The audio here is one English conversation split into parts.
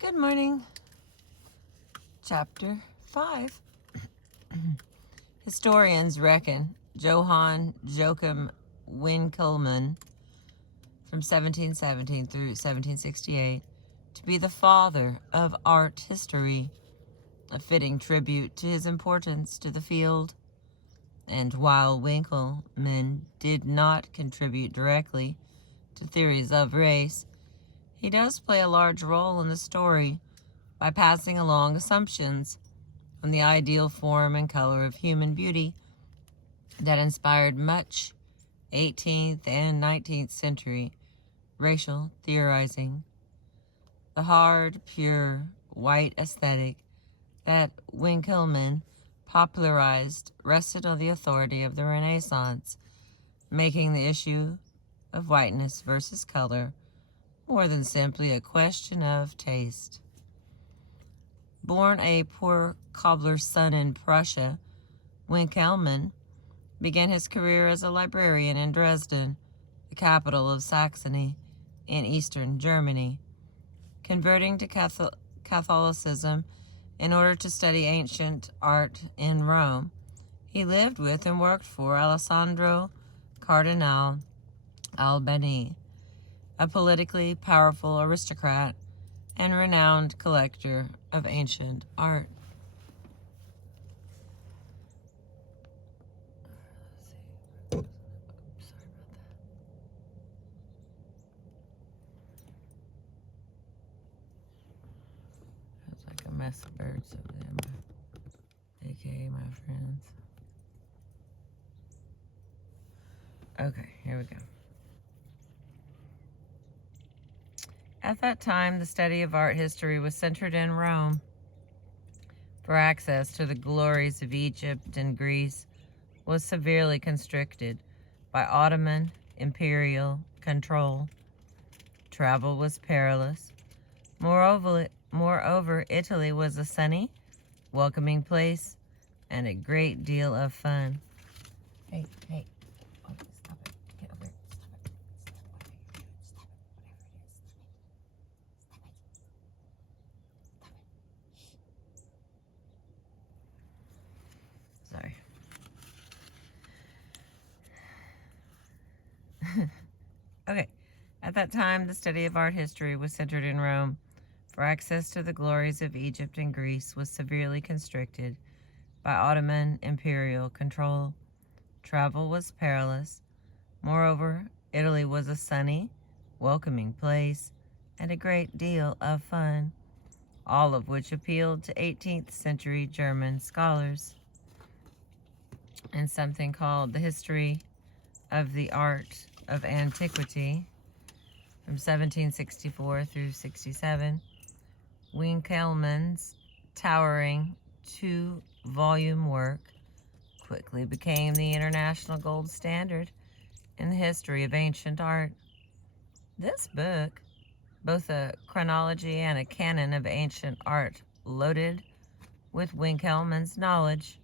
Good morning. Chapter 5. Historians reckon Johann Joachim Winckelmann from 1717 through 1768 to be the father of art history, a fitting tribute to his importance to the field. And while Winckelmann did not contribute directly to theories of race, he does play a large role in the story by passing along assumptions on the ideal form and color of human beauty that inspired much 18th and 19th century racial theorizing. The hard, pure, white aesthetic that Winckelmann popularized rested on the authority of the Renaissance, making the issue of whiteness versus color more than simply a question of taste. Born a poor cobbler's son in Prussia, Winckelmann began his career as a librarian in Dresden, the capital of Saxony in eastern Germany. Converting to Catholicism in order to study ancient art in Rome, he lived with and worked for Alessandro Cardinal Albani, a politically powerful aristocrat and renowned collector of ancient art. It's like a mess of birds over there, aka my friends. Okay, here we go. At that time, the study of art history was centered in Rome. For access to the glories of Egypt and Greece was severely constricted by Ottoman imperial control. Travel was perilous. Moreover, Italy was a sunny, welcoming place and a great deal of fun. Hey. Oh, stop it. Get over it. Stop it. Sorry. Okay. At that time, the study of art history was centered in Rome, for access to the glories of Egypt and Greece was severely constricted by Ottoman imperial control. Travel was perilous. Moreover, Italy was a sunny, welcoming place and a great deal of fun, all of which appealed to 18th century German scholars. In something called The History of the Art of Antiquity, from 1764 through 67, Winckelmann's towering 2-volume work quickly became the international gold standard in the history of ancient art. This book, both a chronology and a canon of ancient art loaded with Winckelmann's knowledge,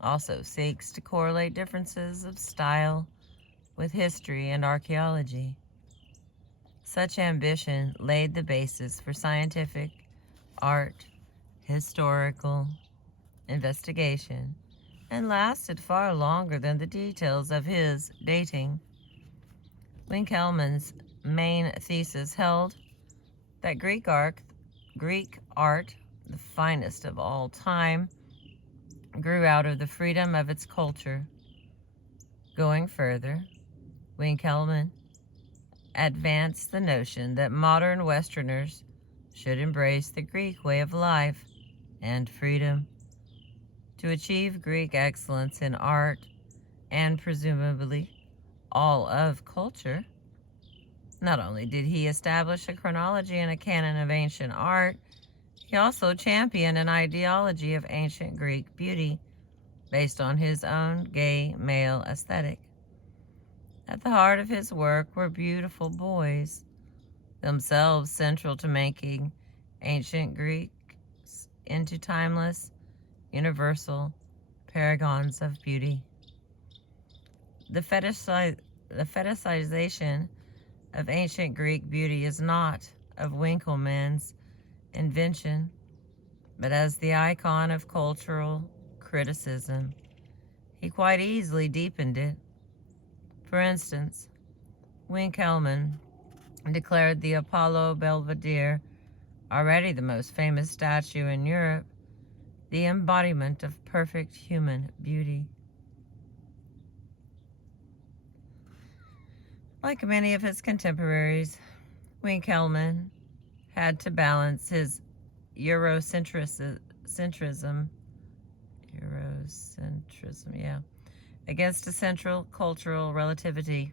also seeks to correlate differences of style with history and archaeology. Such ambition laid the basis for scientific, art, historical investigation, and lasted far longer than the details of his dating. Winckelmann's main thesis held that Greek art, the finest of all time, grew out of the freedom of its culture. Going further, Winckelmann advanced the notion that modern Westerners should embrace the Greek way of life and freedom. To achieve Greek excellence in art and presumably all of culture, not only did he establish a chronology and a canon of ancient art, he also championed an ideology of ancient Greek beauty based on his own gay male aesthetic. At the heart of his work were beautiful boys, themselves central to making ancient Greeks into timeless, universal paragons of beauty. The fetishization of ancient Greek beauty is not of Winckelmann's invention, but as the icon of cultural criticism, he quite easily deepened it. For instance, Winckelmann declared the Apollo Belvedere, already the most famous statue in Europe, the embodiment of perfect human beauty. Like many of his contemporaries, Winckelmann had to balance his Eurocentrism, against a central cultural relativity.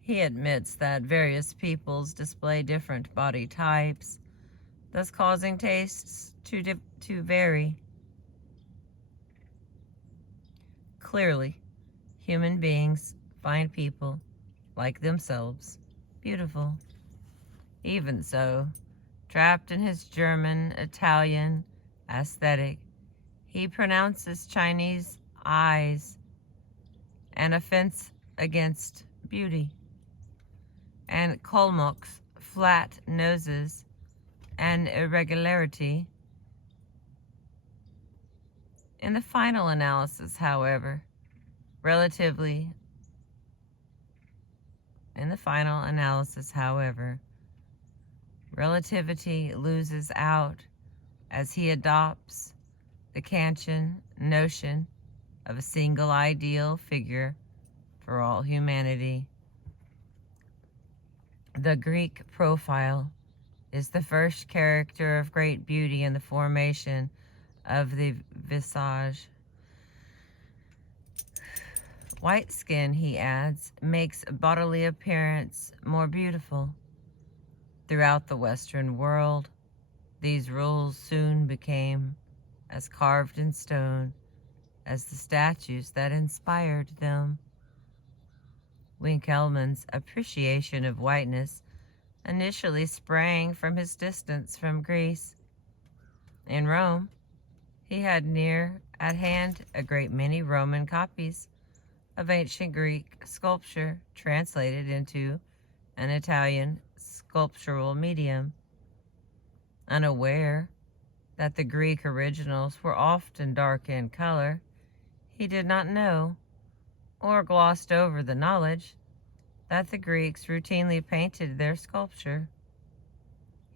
He admits that various peoples display different body types, thus causing tastes to vary. Clearly, human beings find people like themselves beautiful. Even so, trapped in his German-Italian aesthetic, he pronounces Chinese eyes an offense against beauty, and Kolmuk's flat noses an irregularity. In the final analysis, however, relativity loses out as he adopts the Kantian notion of a single ideal figure for all humanity. The Greek profile is the first character of great beauty in the formation of the visage. White skin, he adds, makes bodily appearance more beautiful. Throughout the Western world, these rules soon became as carved in stone as the statues that inspired them. Winckelmann's appreciation of whiteness initially sprang from his distance from Greece. In Rome, he had near at hand a great many Roman copies of ancient Greek sculpture translated into an Italian sculptural medium. Unaware that the Greek originals were often dark in color, he did not know, or glossed over the knowledge, that the Greeks routinely painted their sculpture.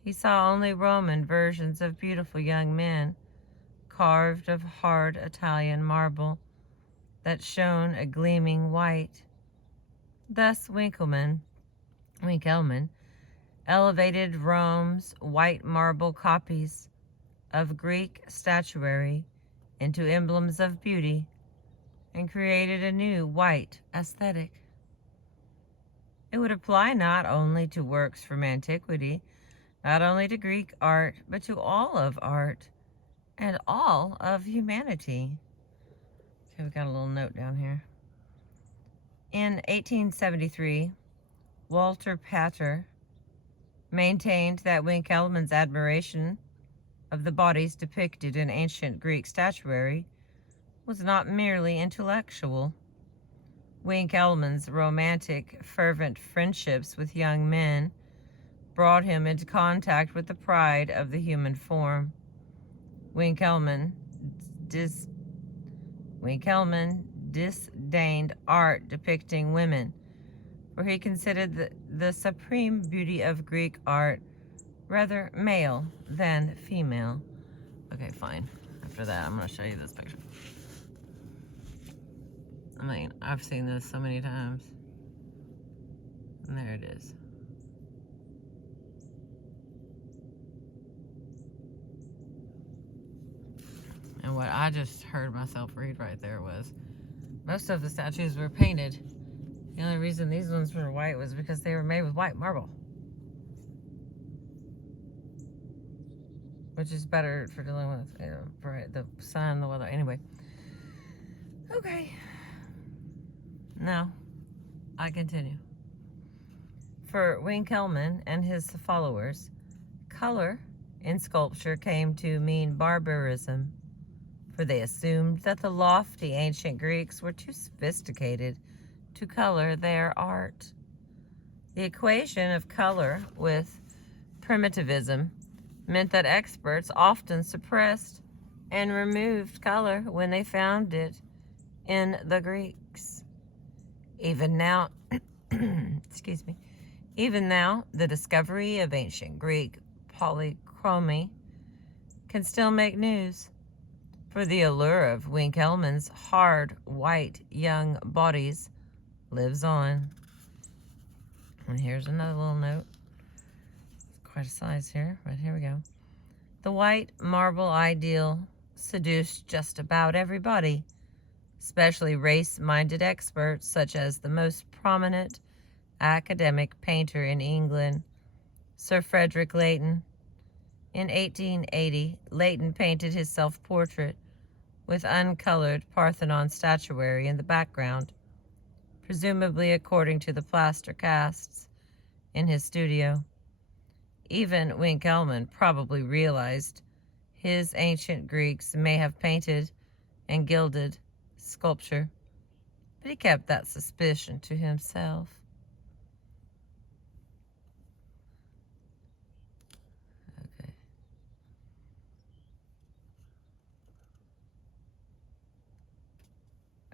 He saw only Roman versions of beautiful young men, carved of hard Italian marble that shone a gleaming white. Thus Winckelmann elevated Rome's white marble copies of Greek statuary into emblems of beauty and created a new white aesthetic. It would apply not only to works from antiquity, not only to Greek art, but to all of art and all of humanity. Okay, we got a little note down here. In 1873, Walter Pater maintained that Winckelmann's admiration of the bodies depicted in ancient Greek statuary was not merely intellectual. Winckelmann's romantic, fervent friendships with young men brought him into contact with the pride of the human form. Winckelmann disdained art depicting women, for he considered the supreme beauty of Greek art rather male than female. Okay, fine. After that, I'm going to show you this picture. I mean, I've seen this so many times. And there it is. And what I just heard myself read right there was, most of the statues were painted. The only reason these ones were white was because they were made with white marble, which is better for dealing with the sun, the weather. Anyway. Okay. Now, I continue. For Winckelmann and his followers, color in sculpture came to mean barbarism, for they assumed that the lofty ancient Greeks were too sophisticated to color their art. The equation of color with primitivism meant that experts often suppressed and removed color when they found it in the Greeks. Even now, excuse me, even now, the discovery of ancient Greek polychromy can still make news, for the allure of Winckelmann's hard, white, young bodies lives on. And here's another little note. Quite a size here, but here we go. The white marble ideal seduced just about everybody, especially race-minded experts such as the most prominent academic painter in England, Sir Frederick Leighton. In 1880, Leighton painted his self-portrait with uncolored Parthenon statuary in the background, presumably according to the plaster casts in his studio. Even Winckelmann probably realized his ancient Greeks may have painted and gilded sculpture, but he kept that suspicion to himself. Okay.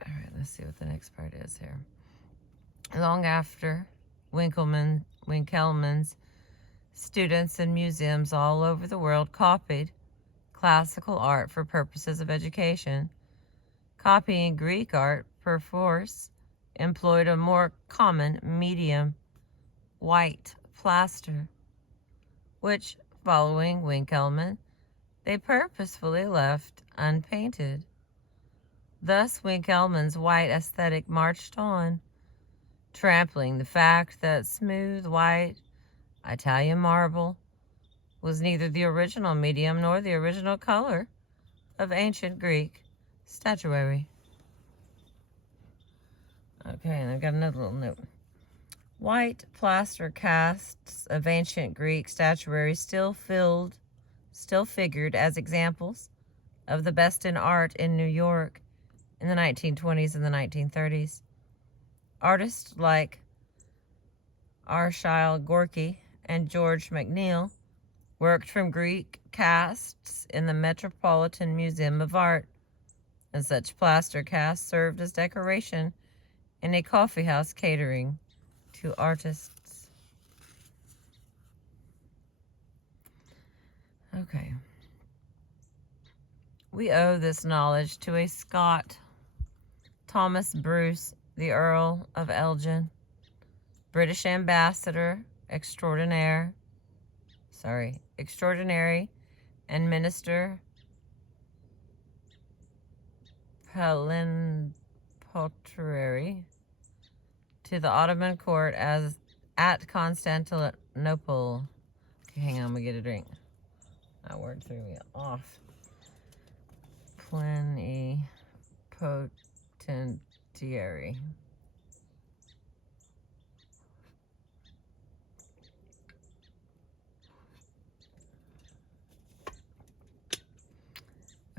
All right, let's see what the next part is here. Long after Winckelmann's students and museums all over the world copied classical art for purposes of education, copying Greek art perforce employed a more common medium, white plaster, which, following Winckelmann, they purposefully left unpainted. Thus, Winckelmann's white aesthetic marched on, trampling the fact that smooth, white, Italian marble was neither the original medium nor the original color of ancient Greek statuary. Okay, and I've got another little note. White plaster casts of ancient Greek statuary still figured as examples of the best in art in New York in the 1920s and the 1930s. Artists like Arshile Gorky and George McNeil worked from Greek casts in the Metropolitan Museum of Art, and such plaster casts served as decoration in a coffee house catering to artists. Okay. We owe this knowledge to a Scot, Thomas Bruce, the Earl of Elgin, British ambassador extraordinary and minister plenipotentiary to the Ottoman court at Constantinople. Okay, hang on, I'm gonna get a drink. That word threw me off. Plenipotentiary.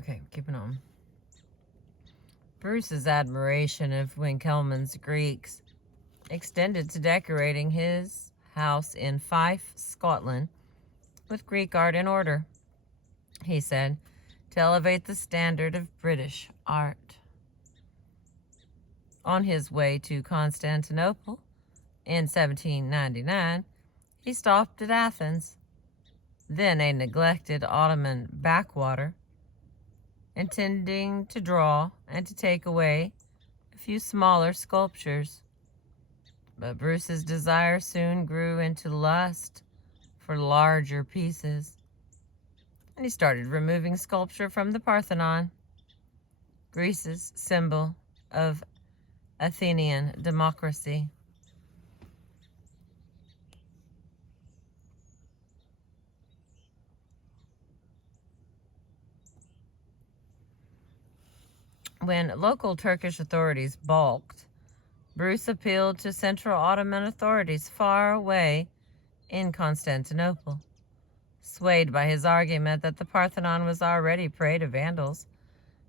Okay, keeping on. Bruce's admiration of Winckelmann's Greeks extended to decorating his house in Fife, Scotland, with Greek art in order, he said, to elevate the standard of British art. On his way to Constantinople in 1799, he stopped at Athens, then a neglected Ottoman backwater, intending to draw and to take away a few smaller sculptures. But Bruce's desire soon grew into lust for larger pieces, and he started removing sculpture from the Parthenon, Greece's symbol of Athenian democracy. When local Turkish authorities balked, Bruce appealed to Central Ottoman authorities far away in Constantinople. Swayed by his argument that the Parthenon was already prey to vandals,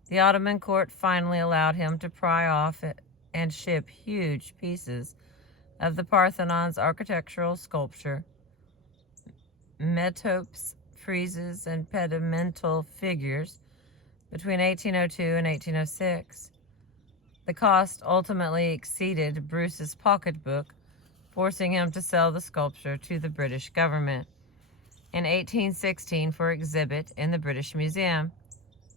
the Ottoman court finally allowed him to pry off and ship huge pieces of the Parthenon's architectural sculpture, Metopes friezes, and pedimental figures between 1802 and 1806. The cost ultimately exceeded Bruce's pocketbook, forcing him to sell the sculpture to the British government in 1816 for exhibit in the British Museum,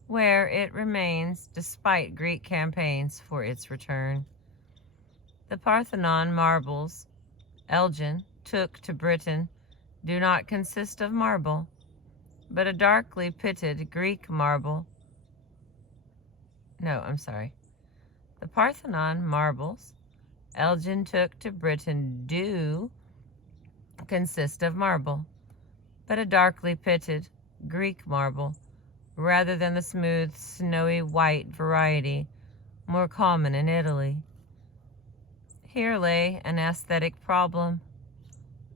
where it remains despite Greek campaigns for its return. The Parthenon marbles Elgin took to Britain do not consist of marble, but a darkly pitted Greek marble. No, I'm sorry. The Parthenon marbles Elgin took to Britain do consist of marble, but a darkly pitted Greek marble, rather than the smooth, snowy white variety more common in Italy. Here lay an aesthetic problem: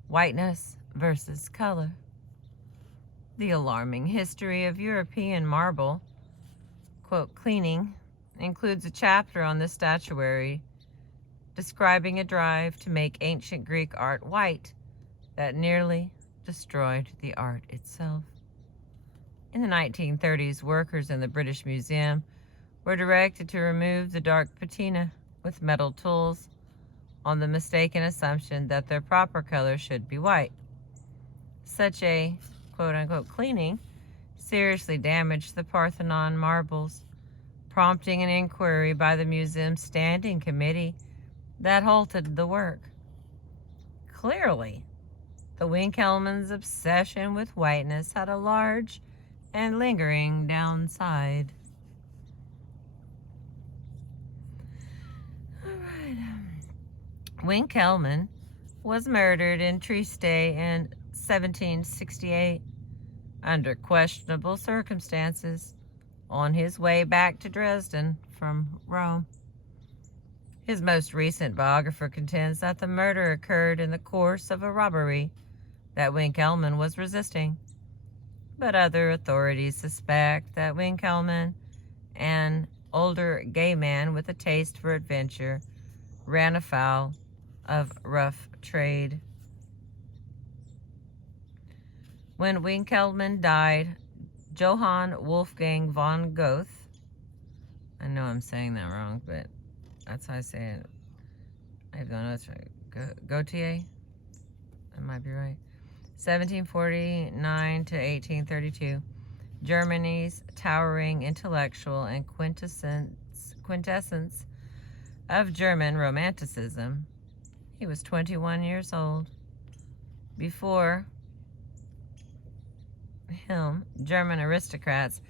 whiteness versus color. The alarming history of European marble, quote, cleaning, includes a chapter on this statuary describing a drive to make ancient Greek art white that nearly destroyed the art itself. In the 1930s, workers in the British Museum were directed to remove the dark patina with metal tools on the mistaken assumption that their proper color should be white. Such a quote-unquote cleaning seriously damaged the Parthenon marbles, prompting an inquiry by the museum's standing committee that halted the work. Clearly, the Winckelmann's obsession with whiteness had a large and lingering downside. All right. Winckelmann was murdered in Trieste in 1768 under questionable circumstances on his way back to Dresden from Rome. His most recent biographer contends that the murder occurred in the course of a robbery that Winckelmann was resisting, but other authorities suspect that Winckelmann, an older gay man with a taste for adventure, ran afoul of rough trade. When Winckelmann died, Johann Wolfgang von Goethe, I know I'm saying that wrong, but that's how I say it. I don't know it's right. Gautier? That might be right. 1749 to 1832. Germany's towering intellectual and quintessence of German Romanticism. He was 21 years old. Before him, German aristocrats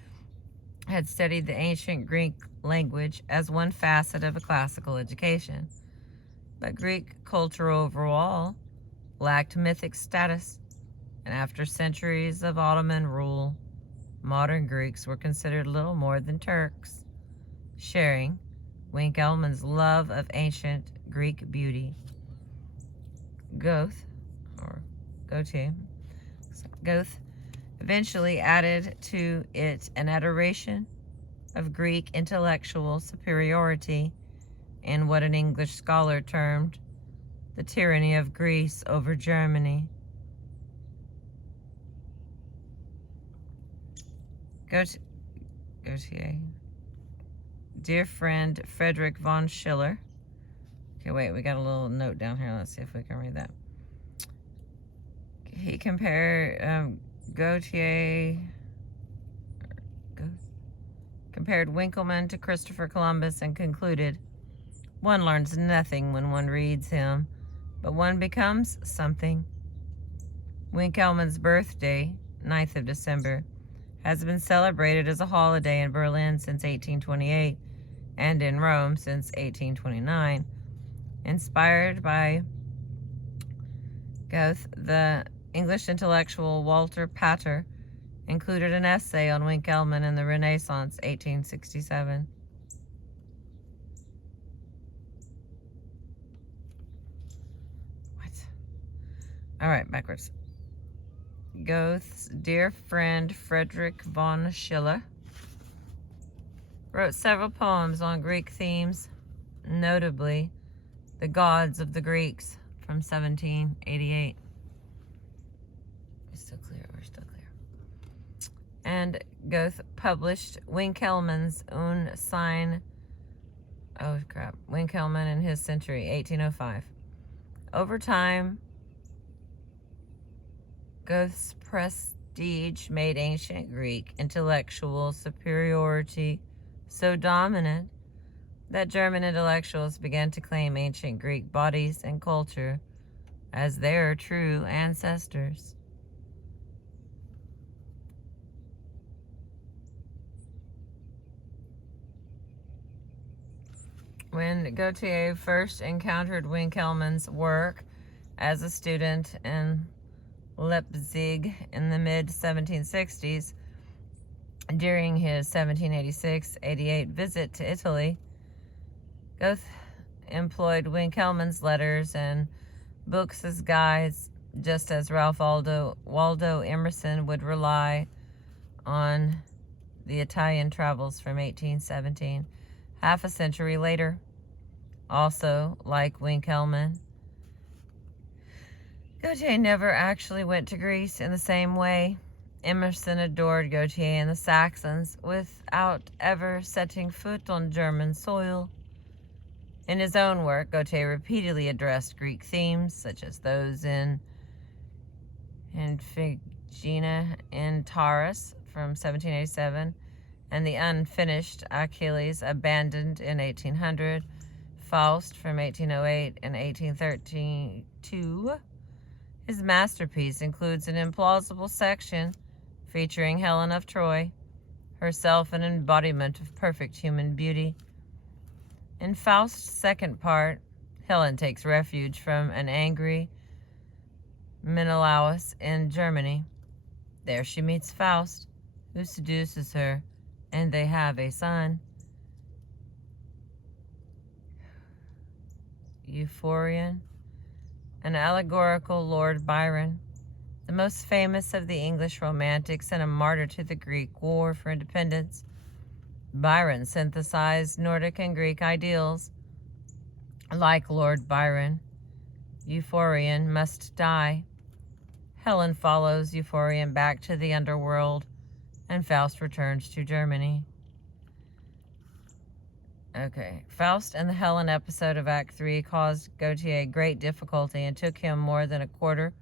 had studied the ancient Greek language as one facet of a classical education. But Greek culture overall lacked mythic status, and after centuries of Ottoman rule, modern Greeks were considered little more than Turks, sharing Winckelmann's love of ancient Greek beauty. Goethe eventually added to it an adoration of Greek intellectual superiority in what an English scholar termed the tyranny of Greece over Germany. Gautier. Dear friend Friedrich von Schiller. Okay, wait, we got a little note down here. Let's see if we can read that. He compared compared Winckelmann to Christopher Columbus and concluded, one learns nothing when one reads him, but one becomes something. Winckelmann's birthday, 9th of December, has been celebrated as a holiday in Berlin since 1828 and in Rome since 1829. Inspired by Goethe, the English intellectual Walter Pater included an essay on Winckelmann in the Renaissance, 1867. What? All right, backwards. Goethe's dear friend Friedrich von Schiller wrote several poems on Greek themes, notably The Gods of the Greeks from 1788. We're still clear. and Goethe published Winckelmann's Un sein, Winckelmann and His Century, 1805. Over time, Goethe's prestige made ancient Greek intellectual superiority so dominant that German intellectuals began to claim ancient Greek bodies and culture as their true ancestors. When Gautier first encountered Winckelmann's work as a student in Leipzig in the mid-1760s, during his 1786-88 visit to Italy, Goethe employed Winckelmann's letters and books as guides, just as Ralph Waldo Emerson would rely on the Italian travels from 1817, half a century later. Also, like Winckelmann, Gautier never actually went to Greece in the same way. Emerson adored Gautier and the Saxons without ever setting foot on German soil. In his own work, Gautier repeatedly addressed Greek themes, such as those in Iphigenia in Tauris from 1787, and the unfinished Achilles, abandoned in 1800, Faust from 1808 and 1832. His masterpiece includes an implausible section featuring Helen of Troy, herself an embodiment of perfect human beauty. In Faust's second part, Helen takes refuge from an angry Menelaus in Germany. There she meets Faust, who seduces her, and they have a son. Euphorion, an allegorical Lord Byron, the most famous of the English romantics and a martyr to the Greek war for independence. Byron synthesized Nordic and Greek ideals. Like Lord Byron, Euphorion must die. Helen follows Euphorion back to the underworld, and Faust returns to Germany. Okay, Faust and the Helen episode of Act 3 caused Gautier great difficulty and took him more than a quarter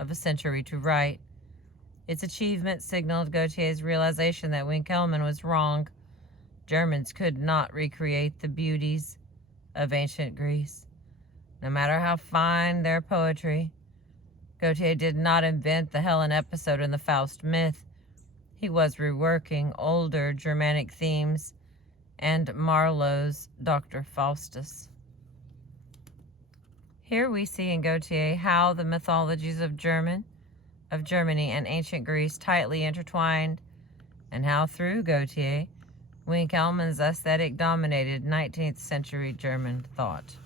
of a century to write. Its achievement signaled Gautier's realization that Winckelmann was wrong. Germans could not recreate the beauties of ancient Greece, no matter how fine their poetry. Gautier did not invent the Helen episode in the Faust myth. He was reworking older Germanic themes and Marlowe's Dr. Faustus. Here we see in Gautier how the mythologies of Germany and ancient Greece tightly intertwined, and how through Gautier, Winckelmann's aesthetic dominated 19th century German thought.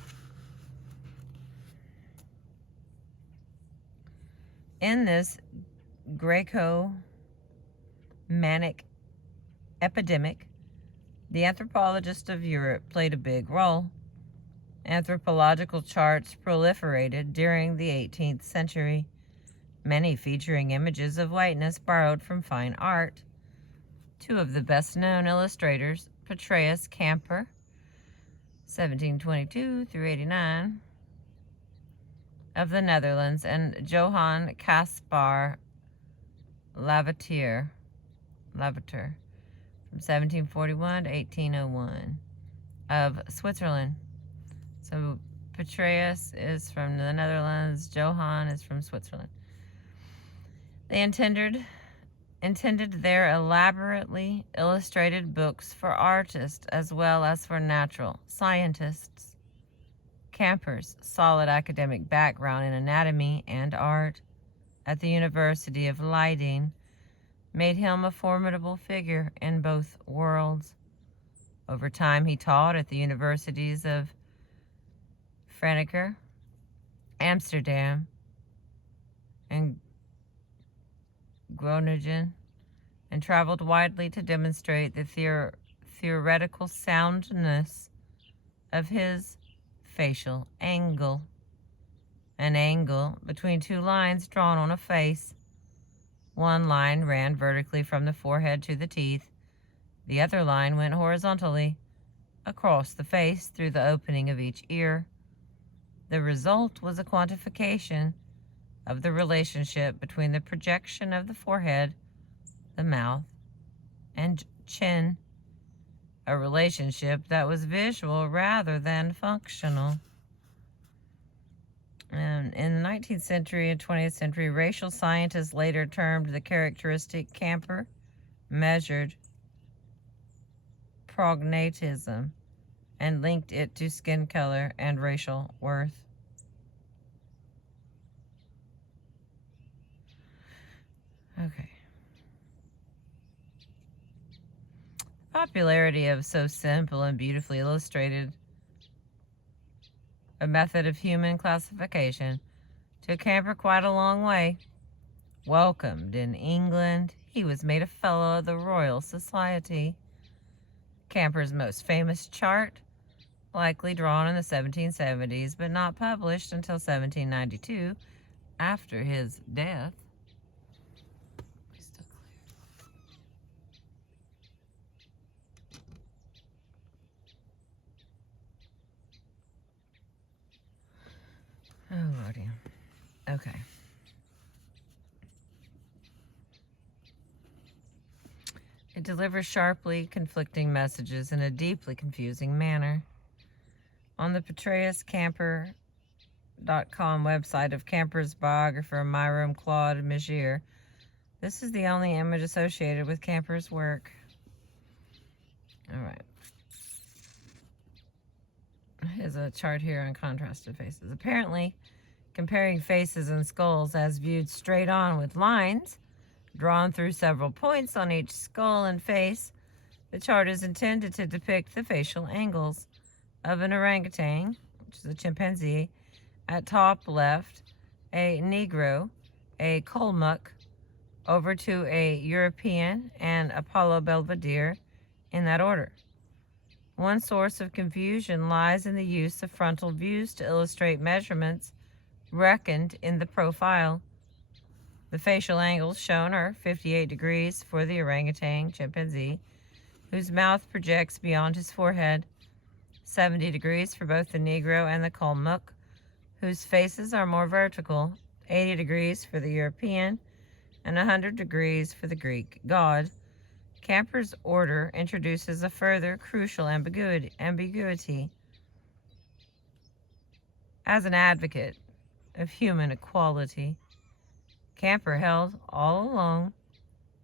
In this Greco-Manic epidemic, the anthropologists of Europe played a big role. Anthropological charts proliferated during the 18th century, many featuring images of whiteness borrowed from fine art. Two of the best-known illustrators, Petrus Camper, 1722 through 89, of the Netherlands, and Johann Caspar Lavater, from 1741 to 1801, of Switzerland. So Petrus is from the Netherlands, Johann is from Switzerland. They intended their elaborately illustrated books for artists as well as for natural scientists. Camper's solid academic background in anatomy and art at the University of Leiden made him a formidable figure in both worlds. Over time, he taught at the universities of Franeker, Amsterdam, and Groningen, and traveled widely to demonstrate the theoretical soundness of his facial angle, an angle between two lines drawn on a face, One line ran vertically from the forehead to the teeth. The other line went horizontally across the face through the opening of each ear. The result was a quantification of the relationship between the projection of the forehead, the mouth, and chin, a relationship that was visual rather than functional. And in the 19th century and 20th century, racial scientists later termed the characteristic camper measured prognatism and linked it to skin color and racial worth. Okay. The popularity of so simple and beautifully illustrated a method of human classification took Camper quite a long way. Welcomed in England, he was made a Fellow of the Royal Society. Camper's most famous chart, likely drawn in the 1770s, but not published until 1792, after his death. Oh, Lordy. Okay. It delivers sharply conflicting messages in a deeply confusing manner. On the PetraeusCamper.com website of Camper's biographer Myron Claude Megier, this is the only image associated with Camper's work. All right. Here's a chart here on contrasted faces. Apparently, comparing faces and skulls as viewed straight on with lines drawn through several points on each skull and face, the chart is intended to depict the facial angles of an orangutan, which is a chimpanzee, at top left, a Negro, a Kalmuk, over to a European, and Apollo Belvedere, in that order. One source of confusion lies in the use of frontal views to illustrate measurements reckoned in the profile. The facial angles shown are 58 degrees for the orangutan chimpanzee, whose mouth projects beyond his forehead, 70 degrees for both the Negro and the Kalmuk, whose faces are more vertical, 80 degrees for the European, and 100 degrees for the Greek god. Camper's order introduces a further crucial ambiguity. As an advocate of human equality, Camper held all along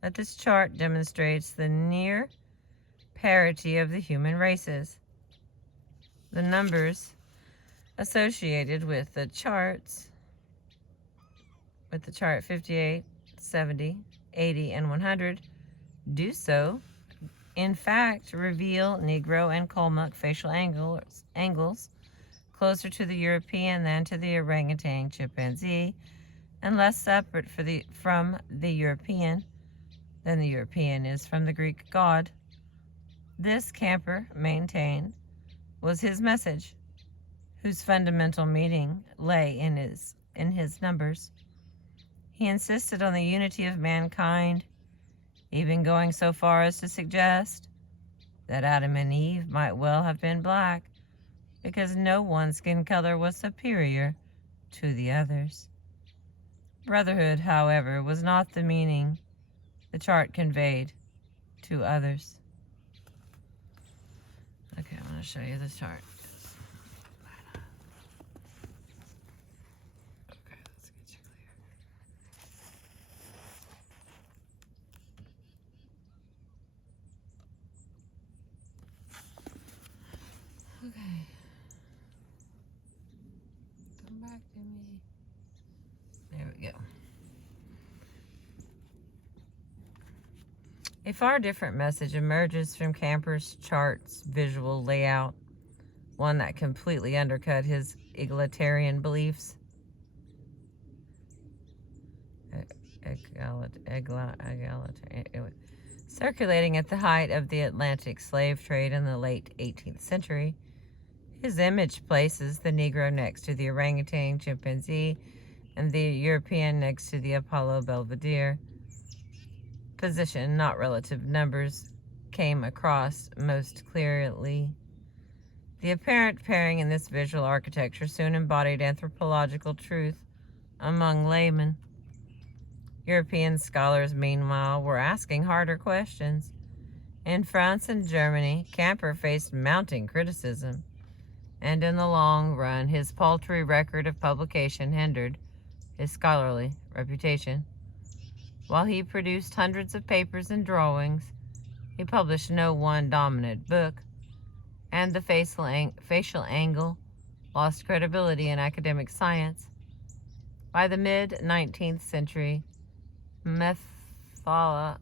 that this chart demonstrates the near parity of the human races. The numbers associated with the chart 58, 70, 80, and 100, do so, in fact, reveal Negro and Kalmuk facial angles closer to the European than to the orangutan chimpanzee, and less separate from the European than the European is from the Greek god. This, Camper maintained, was his message, whose fundamental meaning lay in his numbers. He insisted on the unity of mankind, even going so far as to suggest that Adam and Eve might well have been black, because no one skin color was superior to the others. Brotherhood, however, was not the meaning the chart conveyed to others. Okay, I'm going to show you the chart. Okay, let's get you clear. Okay. Come back to me. There we go. A far different message emerges from Camper's chart's visual layout, one that completely undercut his egalitarian beliefs. Circulating at the height of the Atlantic slave trade in the late 18th century, his image places the Negro next to the orangutan chimpanzee and the European next to the Apollo Belvedere. position, not relative numbers, came across most clearly. The apparent pairing in this visual architecture soon embodied anthropological truth among laymen. European scholars, meanwhile, were asking harder questions. In France and Germany, Camper faced mounting criticism, and in the long run, his paltry record of publication hindered his scholarly reputation. While he produced hundreds of papers and drawings, he published no one dominant book, and the facial angle lost credibility in academic science. By the mid-19th century, regular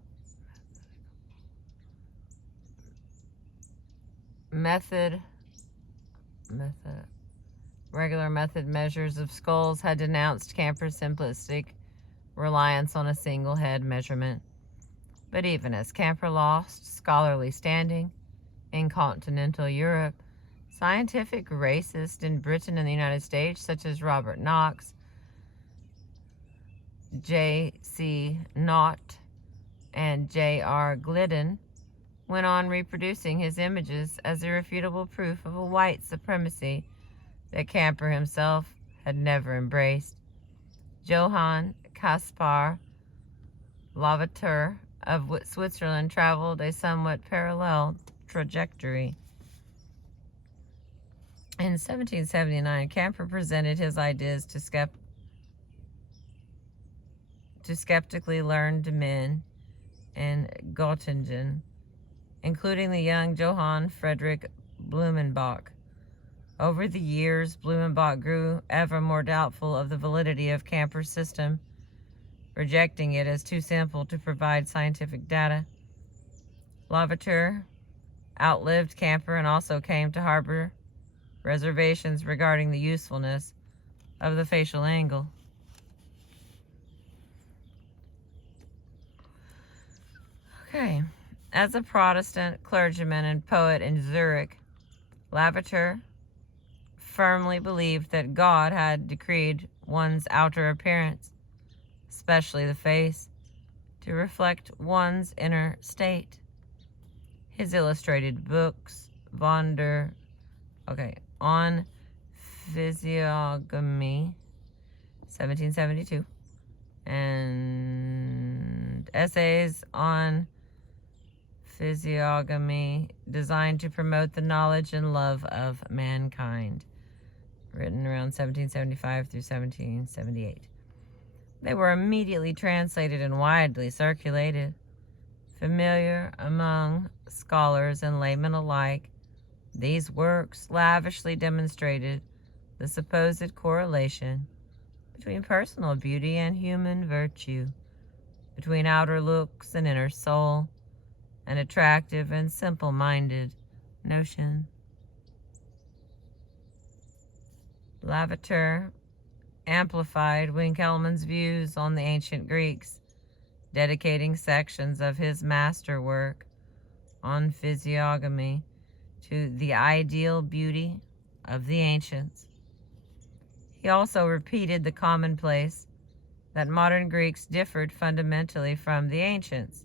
method measures of skulls had denounced Camper's simplistic reliance on a single head measurement. But even as Camper lost scholarly standing in continental Europe, scientific racists in Britain and the United States, such as Robert Knox, J.C. Knott, and J.R. Glidden, went on reproducing his images as irrefutable proof of a white supremacy that Camper himself had never embraced. Johann Caspar Lavater of Switzerland traveled a somewhat parallel trajectory. In 1779, Camper presented his ideas to skeptically learned men in Göttingen, including the young Johann Friedrich Blumenbach. Over the years, Blumenbach grew ever more doubtful of the validity of Camper's system, rejecting it as too simple to provide scientific data. Lavater outlived Camper and also came to harbor reservations regarding the usefulness of the facial angle. Okay. As a Protestant clergyman and poet in Zurich, Lavater firmly believed that God had decreed one's outer appearance, especially the face, to reflect one's inner state. His illustrated books, On Physiognomy, 1772, and Essays on Physiognomy, designed to promote the knowledge and love of mankind, written around 1775 through 1778. They were immediately translated and widely circulated. Familiar among scholars and laymen alike, these works lavishly demonstrated the supposed correlation between personal beauty and human virtue, between outer looks and inner soul, an attractive and simple-minded notion. Lavater amplified Winckelmann's views on the ancient Greeks, dedicating sections of his masterwork on physiognomy to the ideal beauty of the ancients. He also repeated the commonplace that modern Greeks differed fundamentally from the ancients.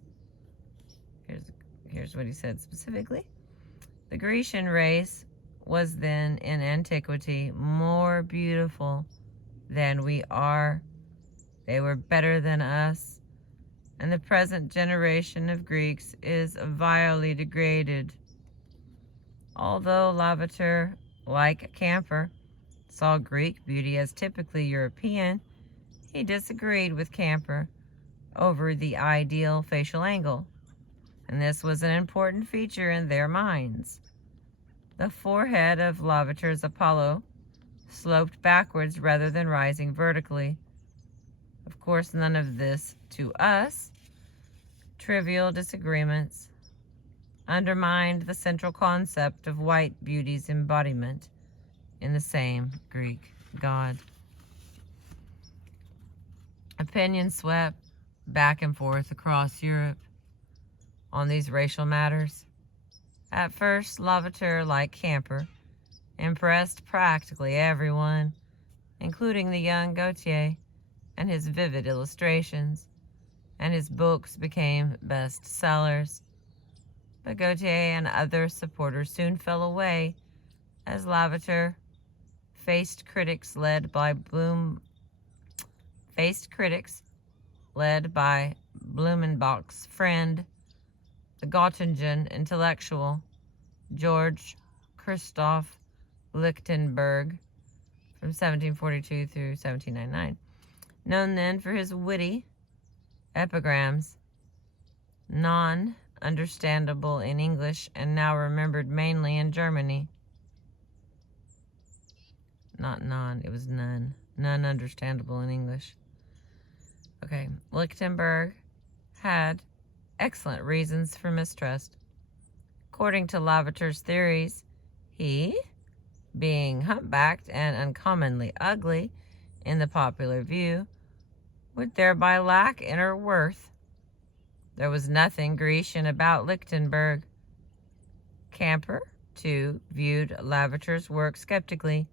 Here's what he said specifically. The Grecian race was then in antiquity more beautiful than we are. They were better than us, and the present generation of Greeks is vilely degraded. Although Lavater, like Camper, saw Greek beauty as typically European, he disagreed with Camper over the ideal facial angle, and this was an important feature in their minds. The forehead of Lavater's Apollo sloped backwards rather than rising vertically. Of course, none of this, to us, trivial disagreements undermined the central concept of white beauty's embodiment in the same Greek god. Opinion swept back and forth across Europe on these racial matters. At first, Lavater, like Camper, impressed practically everyone, including the young Gautier and his vivid illustrations. and his books became bestsellers. But Gautier and other supporters soon fell away as Lavater faced critics led by Blumenbach's friend, the Göttingen intellectual George Christoph Lichtenberg from 1742 through 1799, known then for his witty epigrams, non-understandable in English and now remembered mainly in Germany. Not non, it was none. None understandable in English. Okay, Lichtenberg had excellent reasons for mistrust. According to Lavater's theories, he, being humpbacked and uncommonly ugly in the popular view, would thereby lack inner worth. There was nothing Grecian about Lichtenberg. Camper, too, viewed Lavater's work skeptically,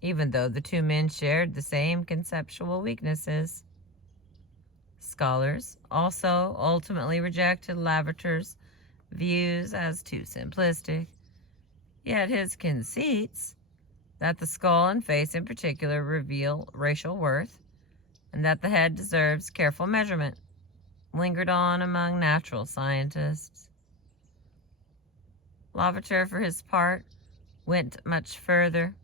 even though the two men shared the same conceptual weaknesses. Scholars also ultimately rejected Lavater's views as too simplistic, yet his conceits that the skull and face in particular reveal racial worth and that the head deserves careful measurement lingered on among natural scientists. Lavater, for his part, went much further,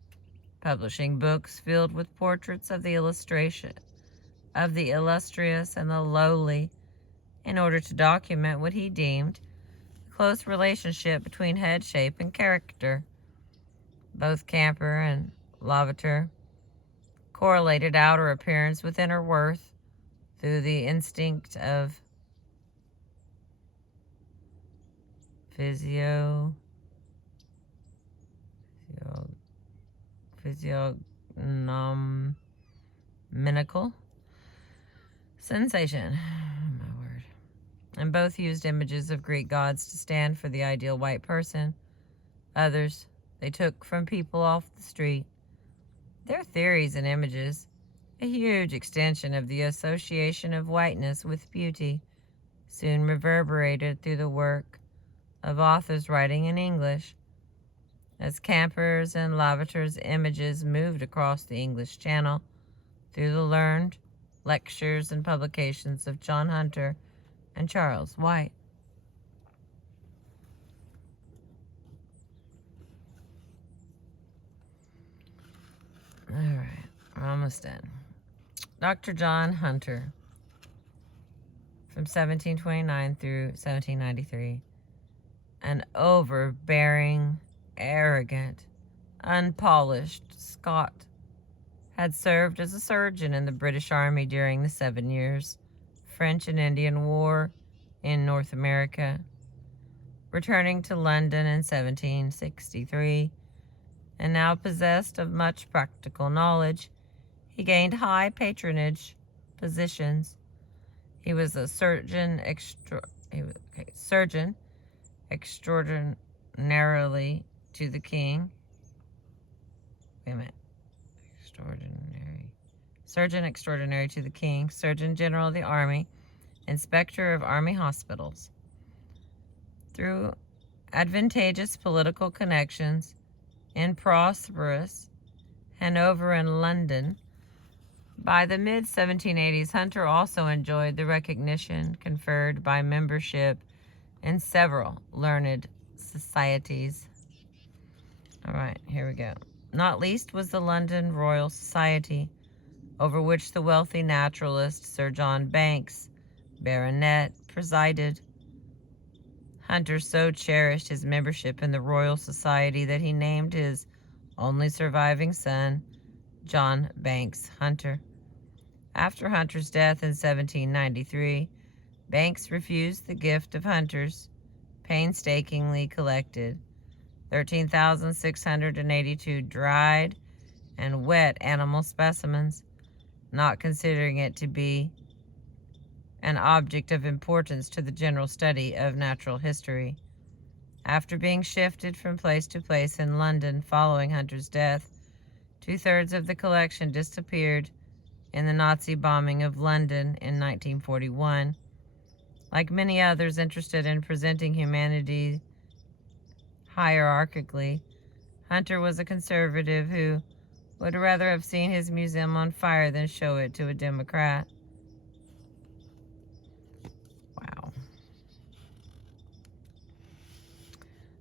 publishing books filled with portraits of the illustrious and the lowly in order to document what he deemed the close relationship between head shape and character. Both Camper and Lavater correlated outer appearance with inner worth through the instinct of physiognomical sensation. My word. And both used images of Greek gods to stand for the ideal white person. Others they took from people off the street. Their theories and images, a huge extension of the association of whiteness with beauty, soon reverberated through the work of authors writing in English. As Camper's and Lavater's images moved across the English Channel through the learned lectures and publications of John Hunter and Charles White. All right, we're almost done. Dr. John Hunter, from 1729 through 1793, an overbearing, arrogant, unpolished Scot, had served as a surgeon in the British Army during the 7 years French and Indian War in North America. Returning to London in 1763, and now possessed of much practical knowledge, he gained high patronage positions. He was a surgeon extraordinarily to the king. Surgeon extraordinary to the king, Surgeon General of the Army, Inspector of Army Hospitals. Through advantageous political connections in prosperous Hanover and London, by the mid-1780s, Hunter also enjoyed the recognition conferred by membership in several learned societies. All right, here we go. Not least was the London Royal Society, over which the wealthy naturalist Sir John Banks, Baronet, presided. Hunter so cherished his membership in the Royal Society that he named his only surviving son John Banks Hunter. After Hunter's death in 1793, Banks refused the gift of Hunter's painstakingly collected 13,682 dried and wet animal specimens, not considering it to be an object of importance to the general study of natural history. After being shifted from place to place in London following Hunter's death, 2/3 of the collection disappeared in the Nazi bombing of London in 1941. Like many others interested in presenting humanity hierarchically, Hunter was a conservative who would rather have seen his museum on fire than show it to a Democrat. Wow.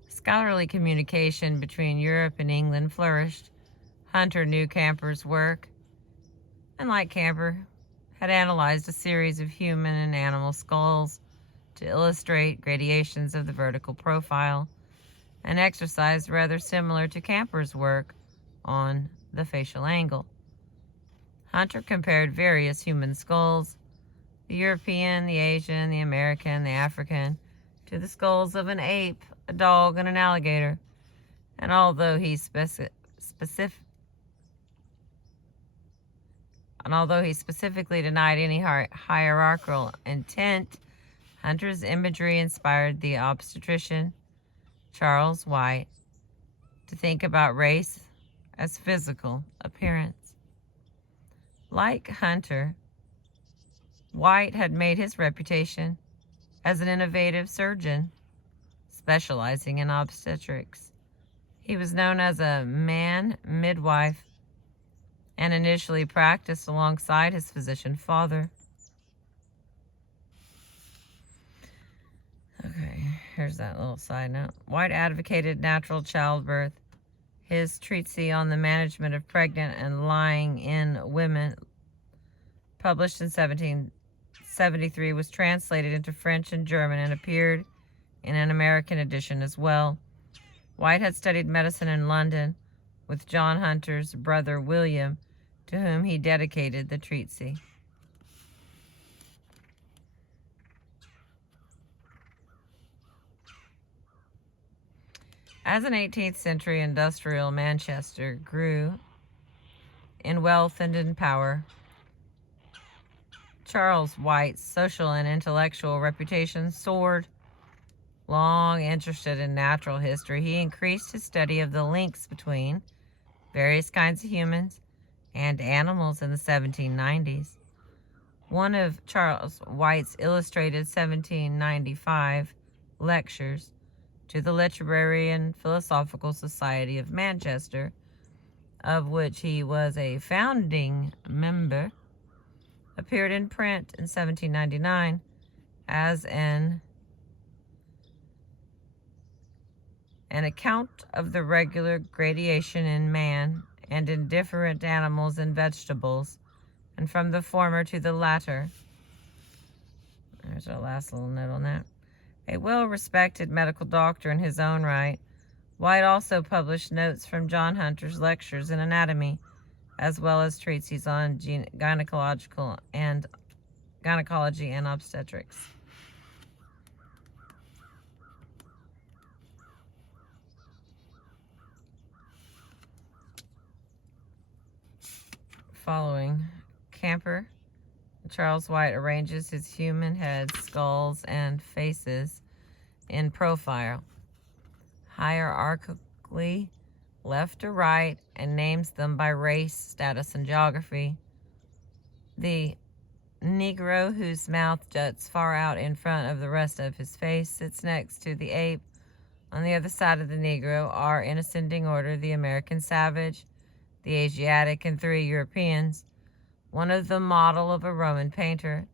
Scholarly communication between Europe and England flourished. Hunter knew Camper's work, and like Camper, had analyzed a series of human and animal skulls to illustrate gradations of the vertical profile, an exercise rather similar to Camper's work on the facial angle. Hunter compared various human skulls, the European, the Asian, the American, the African, to the skulls of an ape, a dog, and an alligator. And although he specifically denied any hierarchical intent, Hunter's imagery inspired the obstetrician, Charles White, to think about race as physical appearance. Like Hunter, White had made his reputation as an innovative surgeon, specializing in obstetrics. He was known as a man midwife and initially practiced alongside his physician father. Okay, here's that little side note. White advocated natural childbirth. His treatise on the management of pregnant and lying-in women, published in 1773, was translated into French and German and appeared in an American edition as well. White had studied medicine in London with John Hunter's brother William, to whom he dedicated the treatise. As an 18th century industrial Manchester grew in wealth and in power, Charles White's social and intellectual reputation soared. Long interested in natural history, he increased his study of the links between various kinds of humans and animals in the 1790s. One of Charles White's illustrated 1795 lectures to the Literary and Philosophical Society of Manchester, of which he was a founding member, appeared in print in 1799 as an account of the regular gradation in man and in different animals and vegetables, and from the former to the latter. There's our last little note on that. A well-respected medical doctor in his own right, White also published notes from John Hunter's lectures in anatomy, as well as treatises on gynecology and obstetrics. Following, Camper, Charles White arranges his human heads, skulls, and faces in profile, hierarchically left to right, and names them by race, status, and geography. The Negro, whose mouth juts far out in front of the rest of his face, sits next to the ape. On the other side of the Negro are, in ascending order, the American savage, the Asiatic, and 3 Europeans, one of the model of a Roman painter.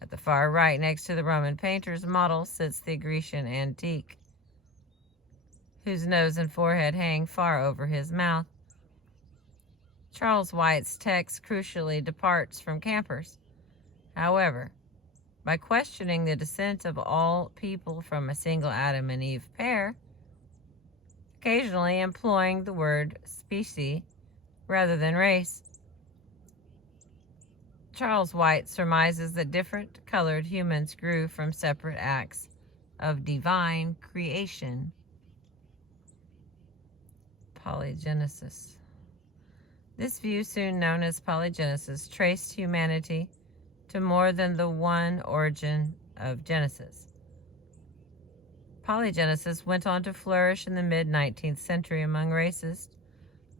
At the far right, next to the Roman painter's model, sits the Grecian antique, whose nose and forehead hang far over his mouth. Charles White's text crucially departs from Camper's. However, by questioning the descent of all people from a single Adam and Eve pair, occasionally employing the word species rather than race, Charles White surmises that different colored humans grew from separate acts of divine creation. Polygenesis. This view, soon known as polygenesis, traced humanity to more than the one origin of Genesis. Polygenesis went on to flourish in the mid-19th century among racists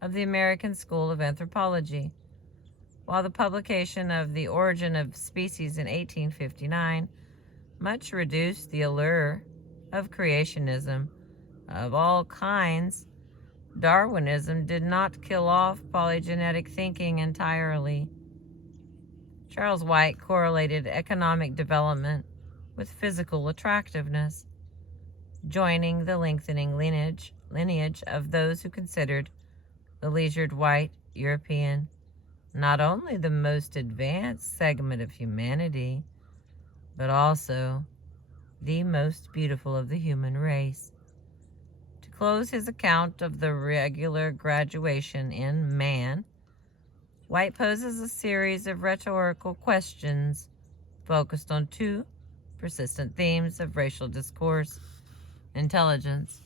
of the American School of Anthropology. while the publication of The Origin of Species in 1859 much reduced the allure of creationism of all kinds, Darwinism did not kill off polygenetic thinking entirely. Charles White correlated economic development with physical attractiveness, joining the lengthening lineage of those who considered the leisured white European not only the most advanced segment of humanity, but also the most beautiful of the human race. To close his account of the regular graduation in man, White poses a series of rhetorical questions focused on two persistent themes of racial discourse: intelligence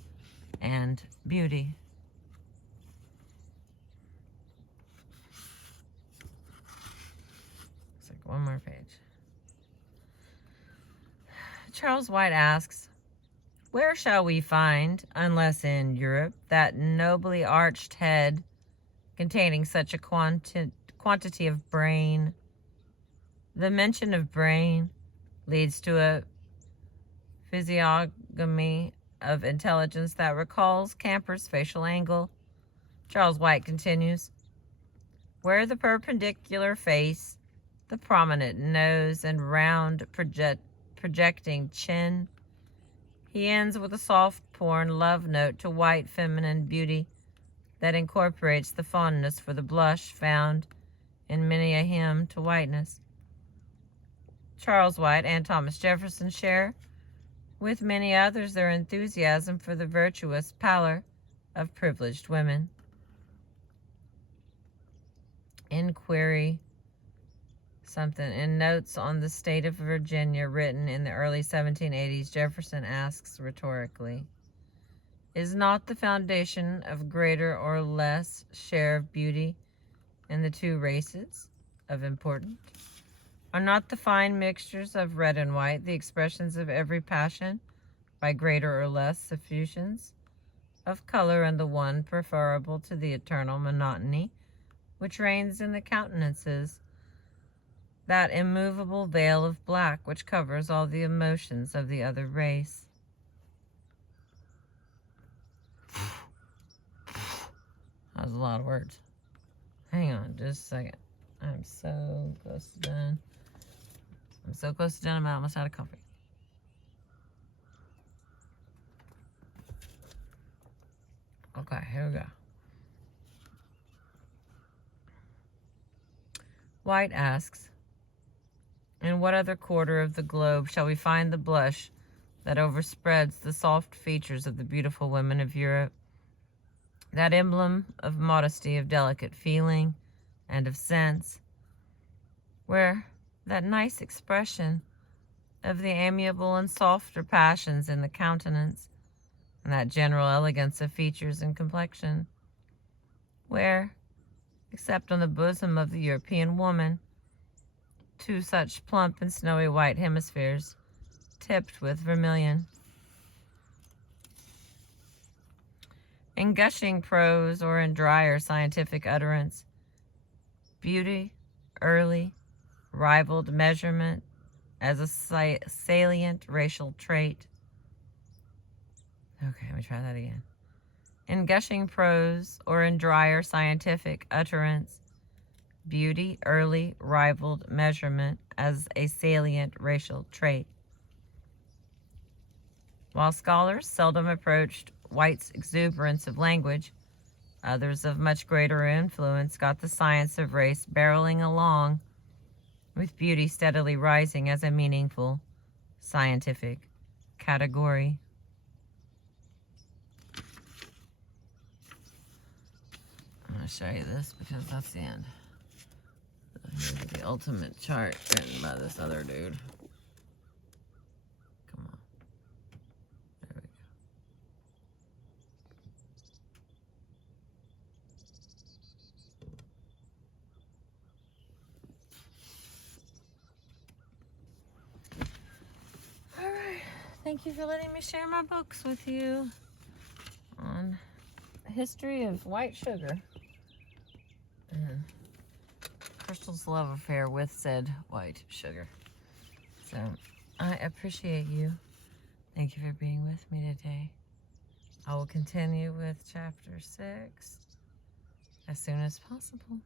and beauty. It's like one more page. Charles White asks, where shall we find, unless in Europe, that nobly arched head containing such a quantity of brain? The mention of brain leads to a physiognomy of intelligence that recalls Camper's facial angle. Charles White continues, where the perpendicular face, the prominent nose, and round projecting chin, he ends with a soft porn love note to white feminine beauty that incorporates the fondness for the blush found in many a hymn to whiteness. Charles White and Thomas Jefferson share, with many others, their enthusiasm for the virtuous pallor of privileged women. Inquiry something. In Notes on the State of Virginia, written in the early 1780s, Jefferson asks rhetorically, is not the foundation of greater or less share of beauty in the two races of importance? Are not the fine mixtures of red and white the expressions of every passion by greater or less suffusions of color, and the one preferable to the eternal monotony which reigns in the countenances, that immovable veil of black which covers all the emotions of the other race? That was a lot of words. Hang on just a second. I'm so close to done. I'm almost out of coffee. Okay, here we go. White asks, in what other quarter of the globe shall we find the blush that overspreads the soft features of the beautiful women of Europe, that emblem of modesty, of delicate feeling, and of sense, where that nice expression of the amiable and softer passions in the countenance, and that general elegance of features and complexion, where, except on the bosom of the European woman, two such plump and snowy white hemispheres, tipped with vermilion. In gushing prose or in drier scientific utterance, beauty, early, rivaled measurement as a salient racial trait. Okay, let me try that again. In gushing prose or in drier scientific utterance, beauty, early, rivaled measurement as a salient racial trait. While scholars seldom approached White's exuberance of language, others of much greater influence got the science of race barreling along, with beauty steadily rising as a meaningful scientific category. I'm going to show you this because that's the end. Here's the ultimate chart written by this other dude. Come on. There we go. Alright. Thank you for letting me share my books with you on the history of white sugar. And Crystal's love affair with said white sugar. So I appreciate you. Thank you for being with me today. I will continue with chapter 6 as soon as possible.